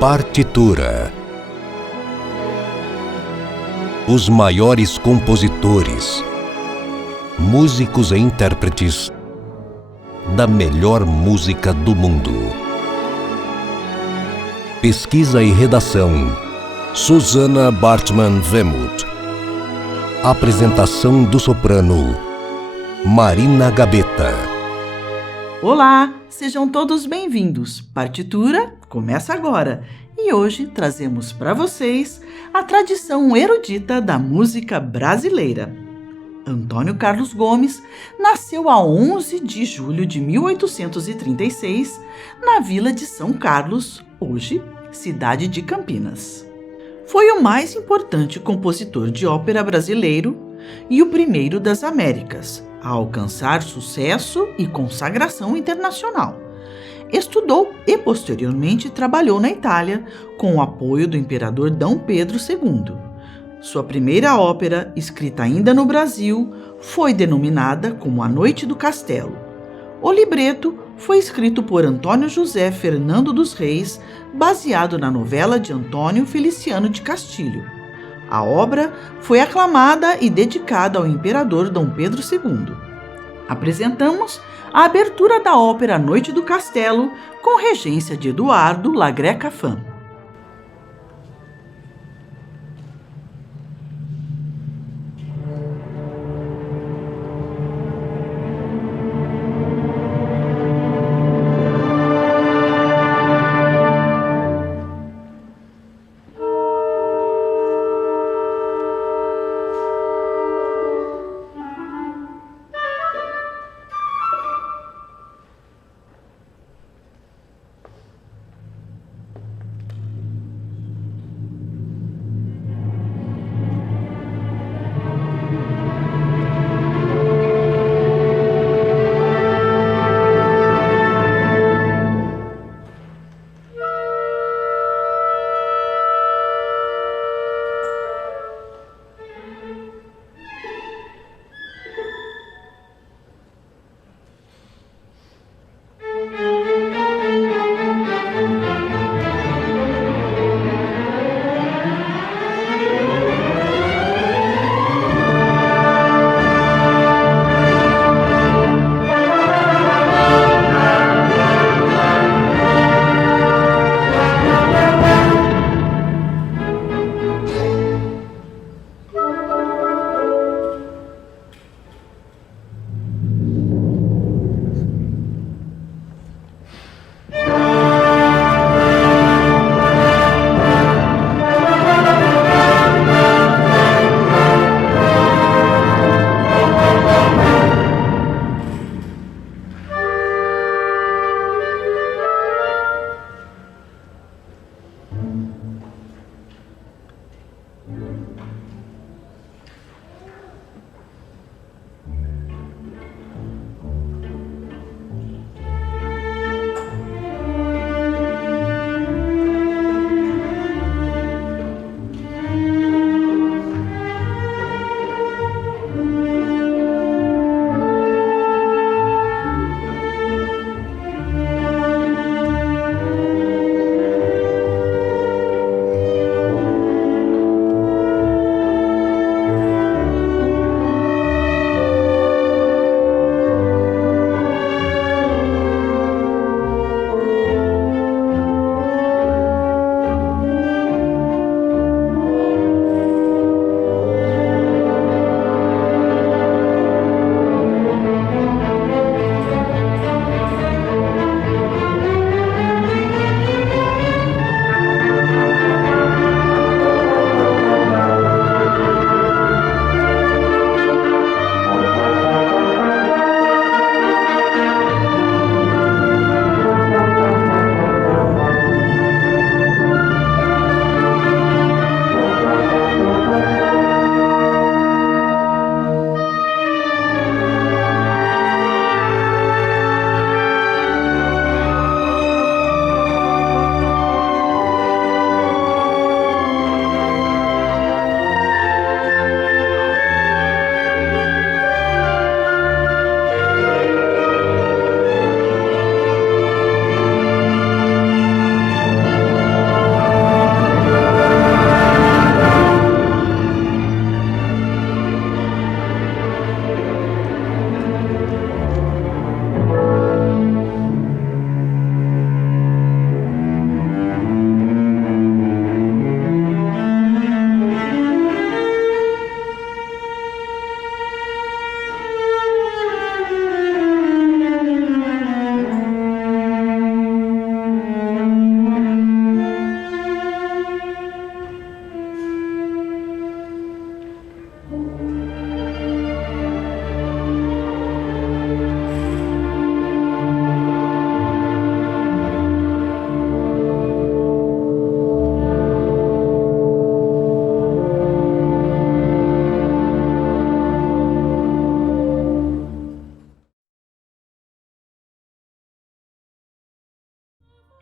Partitura. Os maiores compositores, músicos e intérpretes da melhor música do mundo. Pesquisa e redação: Susana Bartmann-Wemuth. Apresentação do soprano Marina Gabetta. Olá, sejam todos bem-vindos. Partitura começa agora e hoje trazemos para vocês a tradição erudita da música brasileira. Antônio Carlos Gomes nasceu a 11 de julho de 1836 na vila de São Carlos, hoje cidade de Campinas. Foi o mais importante compositor de ópera brasileiro e o primeiro das Américas a alcançar sucesso e consagração internacional. Estudou e posteriormente trabalhou na Itália com o apoio do imperador D. Pedro II. Sua primeira ópera, escrita ainda no Brasil, foi denominada como A Noite do Castelo. O libreto foi escrito por Antônio José Fernando dos Reis, baseado na novela de Antônio Feliciano de Castilho. A obra foi aclamada e dedicada ao imperador D. Pedro II. Apresentamos a abertura da ópera A Noite do Castelo, com regência de Eduardo Lagré-Cafam.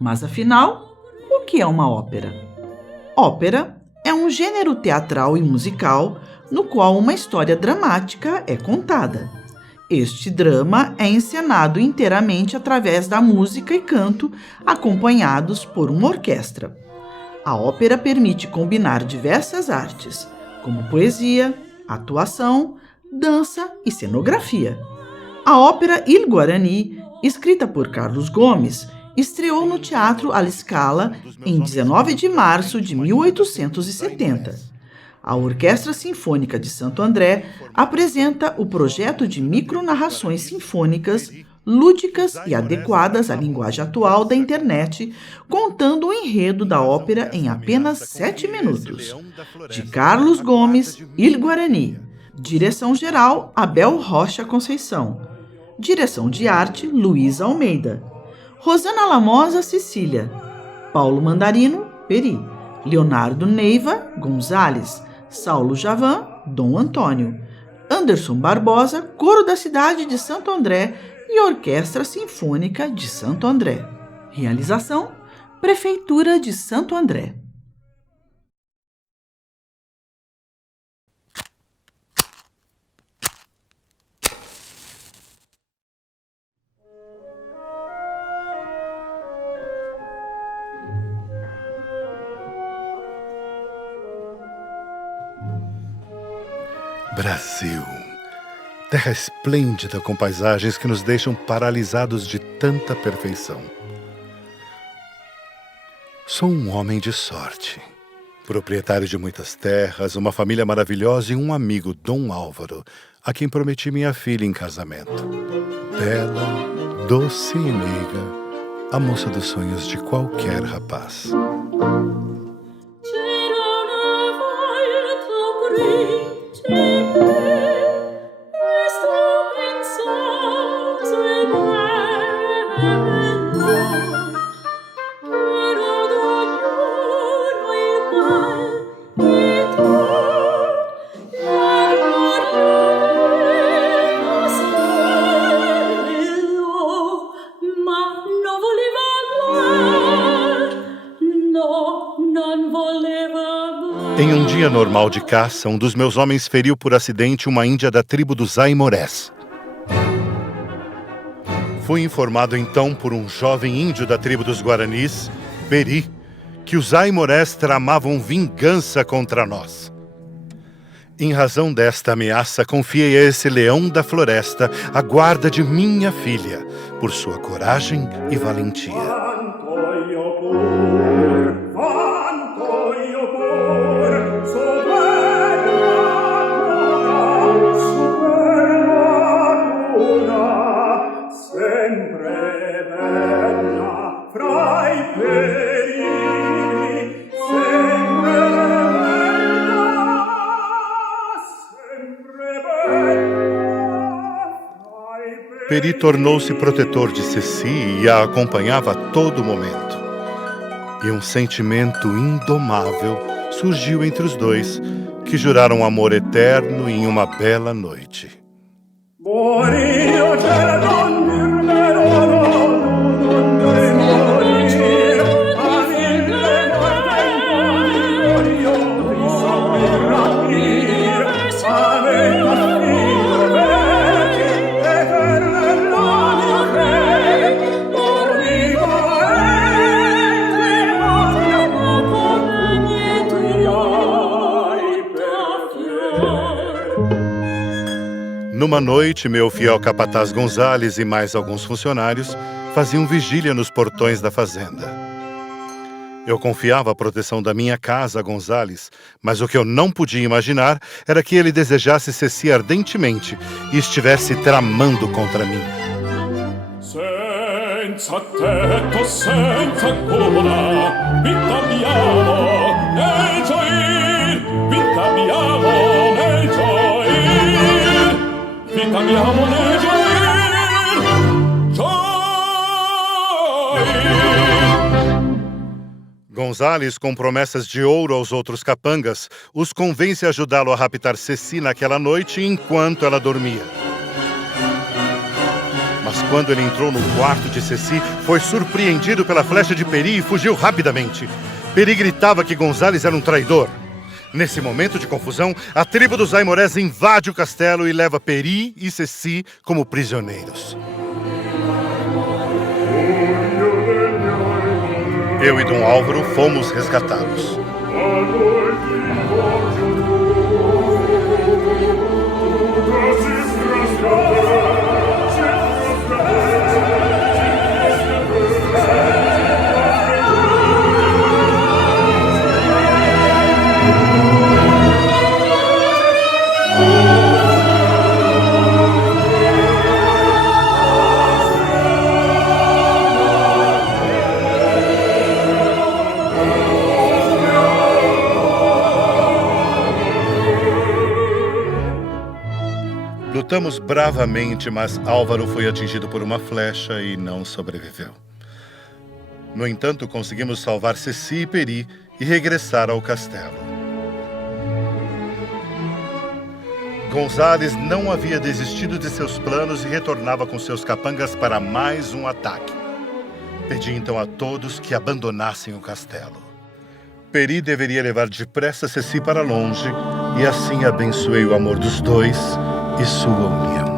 Mas afinal, o que é uma ópera? Ópera é um gênero teatral e musical no qual uma história dramática é contada. Este drama é encenado inteiramente através da música e canto, acompanhados por uma orquestra. A ópera permite combinar diversas artes, como poesia, atuação, dança e cenografia. A ópera Il Guarani, escrita por Carlos Gomes, estreou no Teatro alla Scala em 19 de março de 1870. A Orquestra Sinfônica de Santo André apresenta o projeto de micronarrações sinfônicas, lúdicas e adequadas à linguagem atual da internet, contando o enredo da ópera em apenas 7 minutos. De Carlos Gomes, Il Guarani. Direção-geral, Abel Rocha Conceição. Direção de arte, Luiz Almeida. Rosana Lamosa, Cecília. Paulo Mandarino, Peri. Leonardo Neiva, Gonzales. Saulo Javan, Dom Antônio. Anderson Barbosa, Coro da Cidade de Santo André e Orquestra Sinfônica de Santo André. Realização: Prefeitura de Santo André. Brasil, terra esplêndida com paisagens que nos deixam paralisados de tanta perfeição. Sou um homem de sorte, proprietário de muitas terras, uma família maravilhosa e um amigo, Dom Álvaro, a quem prometi minha filha em casamento. Bela, doce e meiga, a moça dos sonhos de qualquer rapaz. Em um dia normal de caça, um dos meus homens feriu por acidente uma índia da tribo dos Aimorés. Fui informado então por um jovem índio da tribo dos Guaranis, Peri, que os Aimorés tramavam vingança contra nós. Em razão desta ameaça, confiei a esse leão da floresta a guarda de minha filha, por sua coragem e valentia. Peri tornou-se protetor de Ceci e a acompanhava a todo momento. E um sentimento indomável surgiu entre os dois, que juraram amor eterno em uma bela noite. Numa noite, meu fiel capataz Gonzales e mais alguns funcionários faziam vigília nos portões da fazenda. Eu confiava a proteção da minha casa a Gonzales, mas o que eu não podia imaginar era que ele desejasse Ceci ardentemente e estivesse tramando contra mim. Senza tetto, senza cura, vita abbiamo nel gioir, vita abbiamo nel gioir, vita abbiamo nel gioir, gioir. Gonzales, com promessas de ouro aos outros capangas, os convence a ajudá-lo a raptar Ceci naquela noite enquanto ela dormia. Mas Quando ele entrou no quarto de Ceci, foi surpreendido pela flecha de Peri e fugiu rapidamente. Peri gritava que Gonzales era um traidor. Nesse momento de confusão, a tribo dos Aimorés invade o castelo e leva Peri e Ceci como prisioneiros. Eu e Dom Álvaro fomos resgatados. Lutamos bravamente, mas Álvaro foi atingido por uma flecha e não sobreviveu. No entanto, conseguimos salvar Ceci e Peri e regressar ao castelo. Gonzales não havia desistido de seus planos e retornava com seus capangas para mais um ataque. Pedi então a todos que abandonassem o castelo. Peri deveria levar depressa Ceci para longe e assim abençoei o amor dos dois e sua união.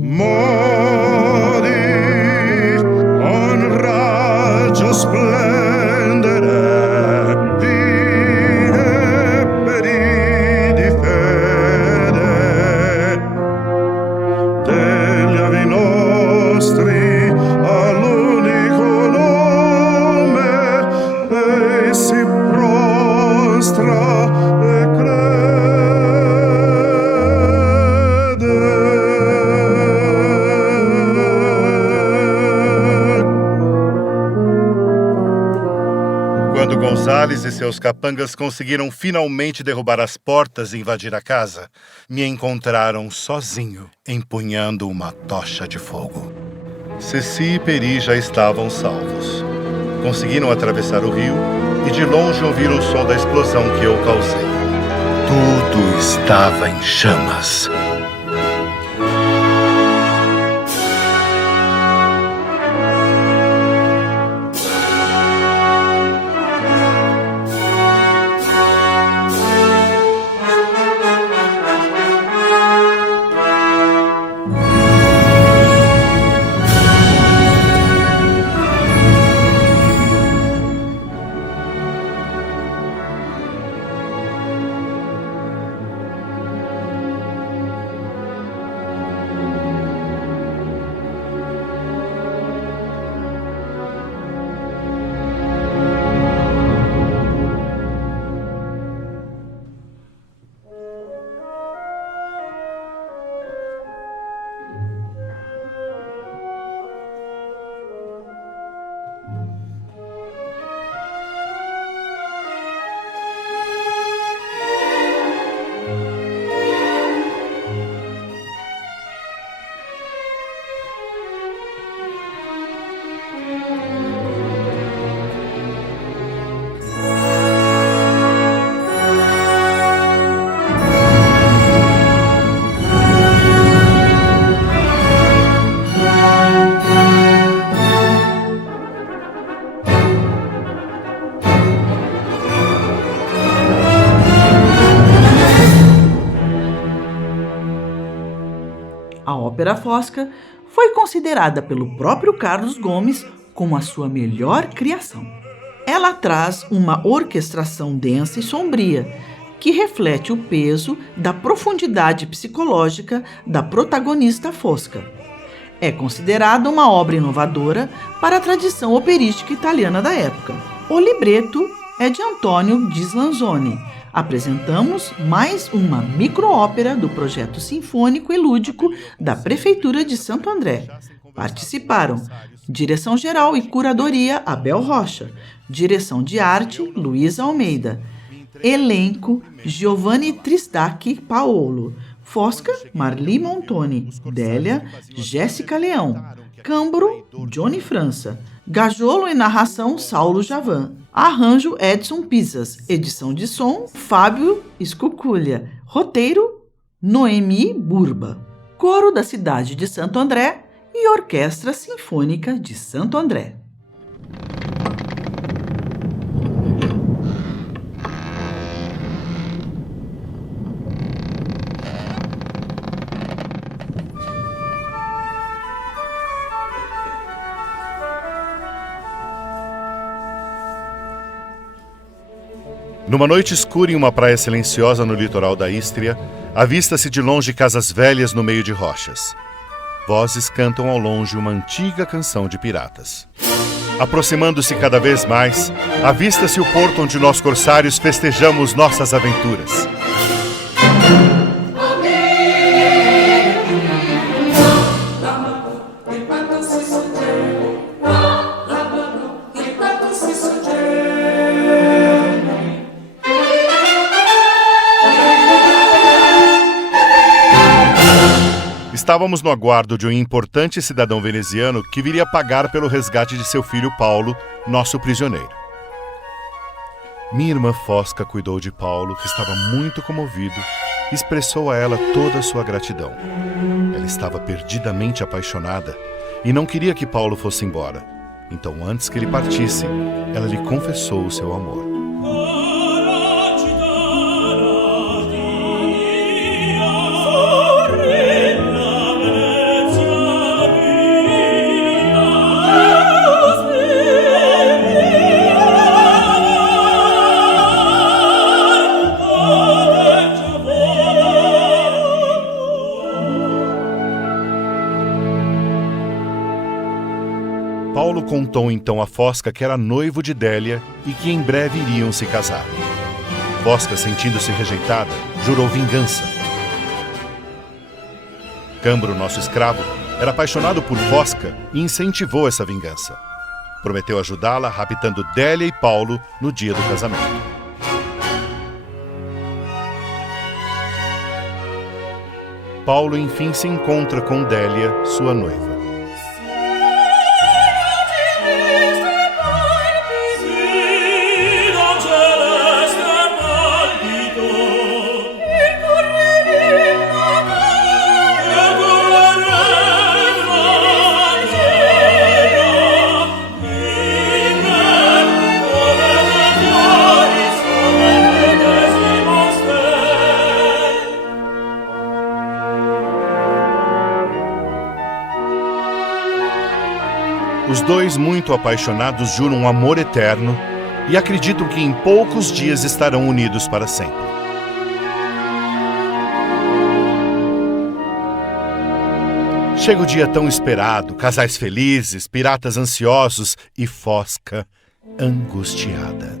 Mori, honraggio splendere, vie Peri di fede, degli avi nostri all'unico nome, e si prostra e crede. Quando Gonzales e seus capangas conseguiram finalmente derrubar as portas e invadir a casa, me encontraram sozinho, empunhando uma tocha de fogo. Ceci e Peri já estavam salvos. Conseguiram atravessar o rio e de longe ouviram o som da explosão que eu causei. Tudo estava em chamas. A Ópera Fosca foi considerada pelo próprio Carlos Gomes como a sua melhor criação. Ela traz uma orquestração densa e sombria, que reflete o peso da profundidade psicológica da protagonista Fosca. É considerada uma obra inovadora para a tradição operística italiana da época. O libreto é de Antonio Ghislanzoni. Apresentamos mais uma micro-ópera do projeto sinfônico e lúdico da Prefeitura de Santo André. Participaram direção-geral e curadoria Abel Rocha, direção de arte Luísa Almeida, elenco Giovanni Tristacchi Paolo, Fosca Marli Montoni, Délia Jéssica Leão, Câmbaro Johnny França, Gajolo e narração Saulo Javan, arranjo Edson Pisas, edição de som Fábio Escuculha, roteiro Noemi Burba. Coro da cidade de Santo André e Orquestra Sinfônica de Santo André. Numa noite escura em uma praia silenciosa no litoral da Ístria, avista-se de longe casas velhas no meio de rochas. Vozes cantam ao longe uma antiga canção de piratas. Aproximando-se cada vez mais, avista-se o porto onde nós corsários festejamos nossas aventuras. Estávamos no aguardo de um importante cidadão veneziano que viria pagar pelo resgate de seu filho Paulo, nosso prisioneiro. Minha irmã Fosca cuidou de Paulo, que estava muito comovido, e expressou a ela toda a sua gratidão. Ela estava perdidamente apaixonada e não queria que Paulo fosse embora. Então, antes que ele partisse, ela lhe confessou o seu amor. Paulo contou então a Fosca que era noivo de Délia e que em breve iriam se casar. Fosca, sentindo-se rejeitada, jurou vingança. Cambro, nosso escravo, era apaixonado por Fosca e incentivou essa vingança. Prometeu ajudá-la raptando Délia e Paulo no dia do casamento. Paulo enfim se encontra com Délia, sua noiva. Os dois, muito apaixonados, juram um amor eterno e acreditam que em poucos dias estarão unidos para sempre. Chega o dia tão esperado, casais felizes, piratas ansiosos e Fosca angustiada.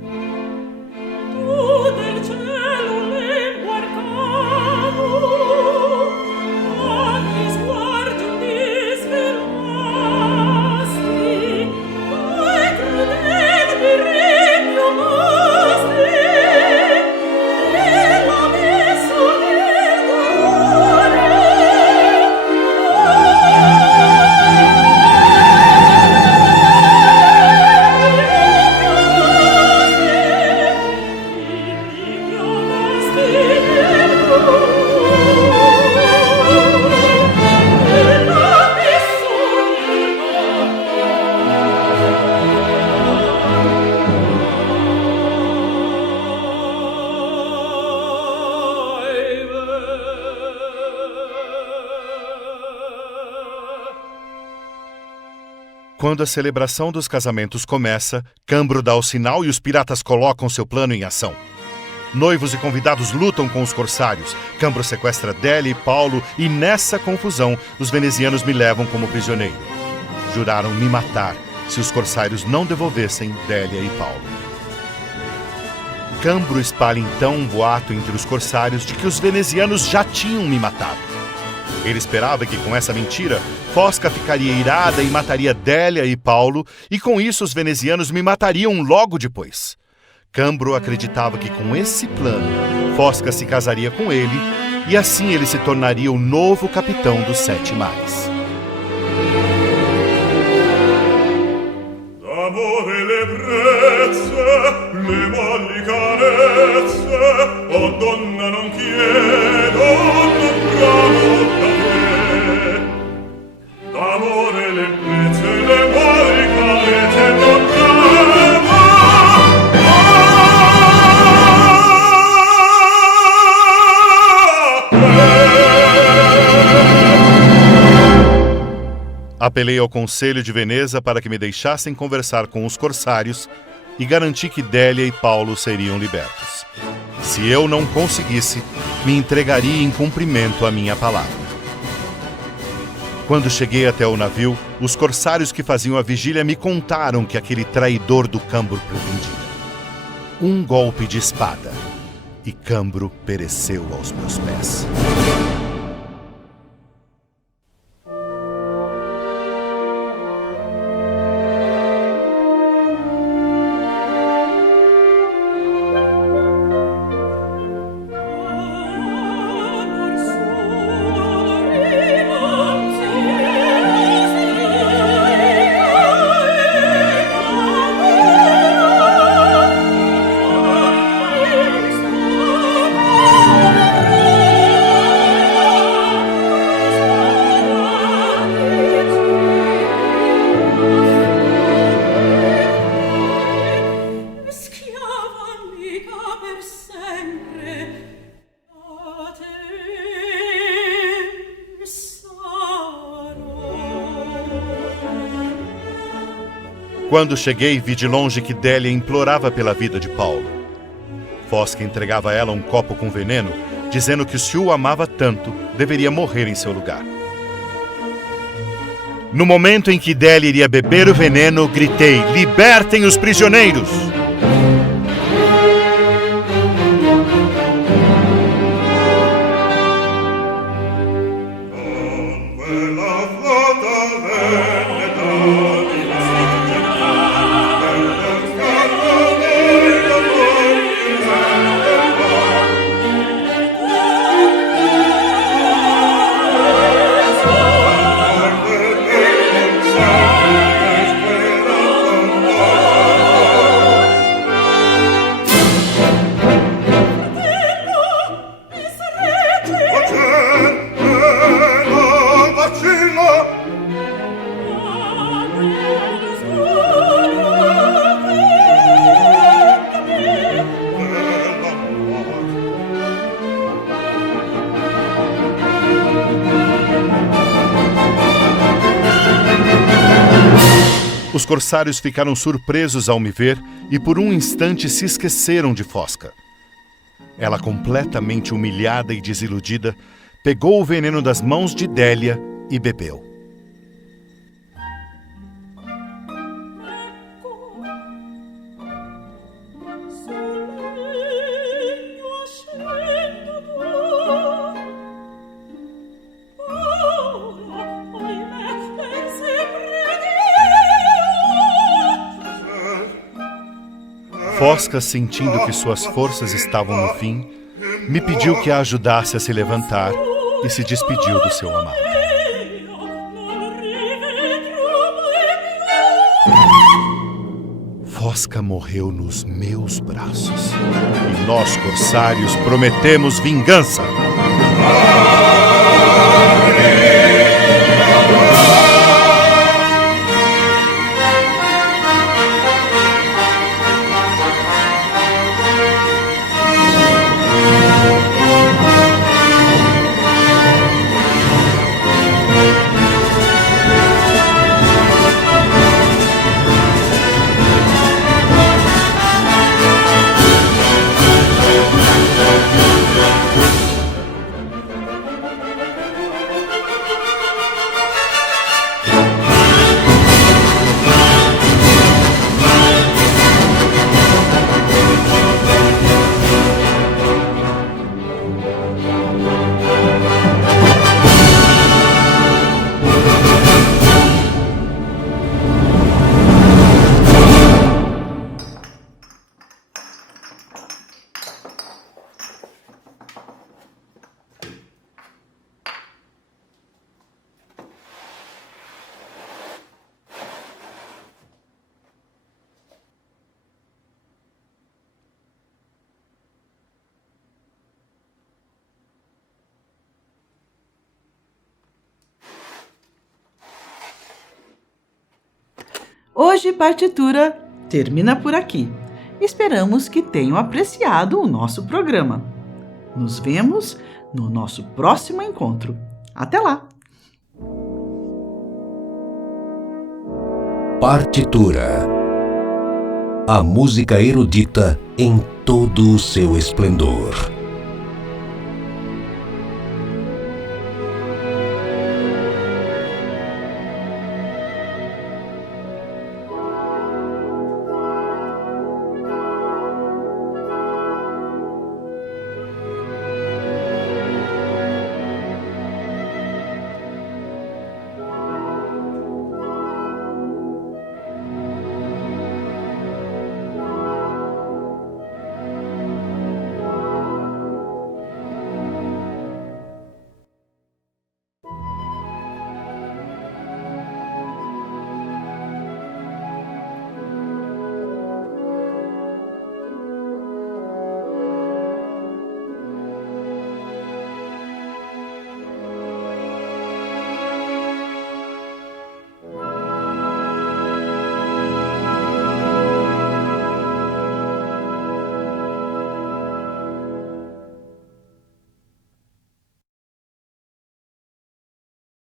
Quando a celebração dos casamentos começa, Cambro dá o sinal e os piratas colocam seu plano em ação. Noivos e convidados lutam com os corsários. Cambro sequestra Délia e Paulo e, nessa confusão, os venezianos me levam como prisioneiro. Juraram me matar se os corsários não devolvessem Délia e Paulo. Cambro espalha então um boato entre os corsários de que os venezianos já tinham me matado. Ele esperava que com essa mentira, Fosca ficaria irada e mataria Délia e Paulo, e com isso os venezianos me matariam logo depois. Cambro acreditava que com esse plano, Fosca se casaria com ele, e assim ele se tornaria o novo capitão dos 7 mares. D'amore l'ebbrezze, le molli carezze, oh donna non chiedo, non bramo da te. Apelei ao Conselho de Veneza para que me deixassem conversar com os corsários e garanti que Délia e Paulo seriam libertos. Se eu não conseguisse, me entregaria em cumprimento à minha palavra. Quando cheguei até o navio, os corsários que faziam a vigília me contaram que aquele traidor do Cambro pretendia. Um golpe de espada, e Cambro pereceu aos meus pés. Quando cheguei, vi de longe que Délia implorava pela vida de Paulo. Fosca entregava a ela um copo com veneno, dizendo que se o amava tanto, deveria morrer em seu lugar. No momento em que Délia iria beber o veneno, gritei: "Libertem os prisioneiros!" Os corsários ficaram surpresos ao me ver e por um instante se esqueceram de Fosca. Ela, completamente humilhada e desiludida, pegou o veneno das mãos de Délia e bebeu. Fosca, sentindo que suas forças estavam no fim, me pediu que a ajudasse a se levantar e se despediu do seu amado. Fosca morreu nos meus braços e nós, corsários, prometemos vingança. Hoje, Partitura termina por aqui. Esperamos que tenham apreciado o nosso programa. Nos vemos no nosso próximo encontro. Até lá! Partitura. A música erudita em todo o seu esplendor.